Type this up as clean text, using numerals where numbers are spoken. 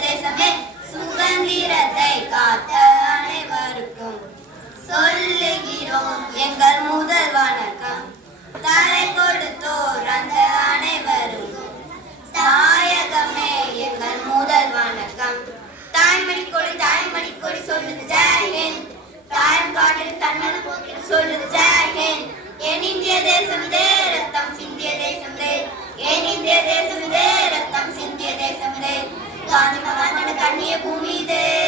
தேசமே சுதந்திரத்தை காத்த அனைவருக்கும் சொல்லுகிறோம் எங்கள் முதல் வணக்கம். தலை கொடுத்தோர் அந்த அனைவருக்கும் தாயகமே எங்கள் முதல் வணக்கம். தாய்மொழி கொடி சொல்லுது ஜெயஹிந்த். தாயம் காட்டு தன்னல் சொல்லுது ஜெயஹிந்த். என் இந்திய தேசம் தே ரத்தம் சிந்திய தேசம் தே. என் இந்திய தேசம் தே ரத்தம் சிந்திய தேசம் தே. காந்தி மகாத்மா கண்ணிய பூமி தே.